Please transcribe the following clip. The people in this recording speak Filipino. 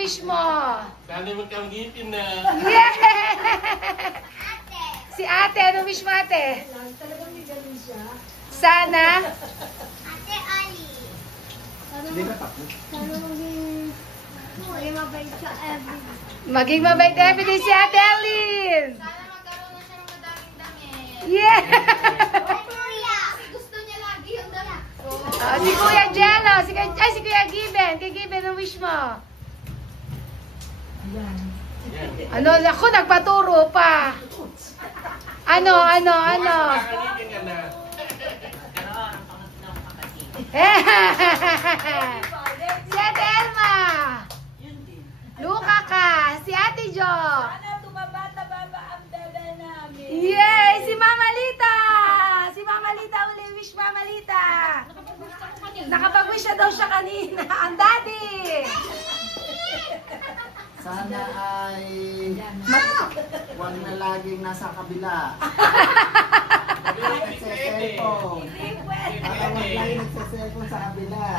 wish mo? Sana magkamgitin na. Yeah! Si ate, ano wish mo ate? Talagang may ganun siya. Sana? Ate Ali. Sana maging mabait sa everyday. Maging mabait everyday si Ate Alin. Sana magkaroon na siya ng madaming damit. Yeah! Kuya, gusto niya lagi yung damit. Oh, si Kuya Jello, si Kuya Giben. Kay Giben, ang wish mo? Ayan. Ano, ako nagpaturo pa. Ano? Kakalitin ka na. Si Ate Elma. Luka ka. Si Ate Jo. Sana tumabata-baba ang dada namin. Yay! Si Mama Lita. Si Mama Lita uli. Wish Mama Lita. Nakapag-wish na daw siya kanina. Ang daddy. Sana ay huwag na laging nasa kabila. Nagse-cellphone. Para huwag laging nagse-cellphone sa kabila.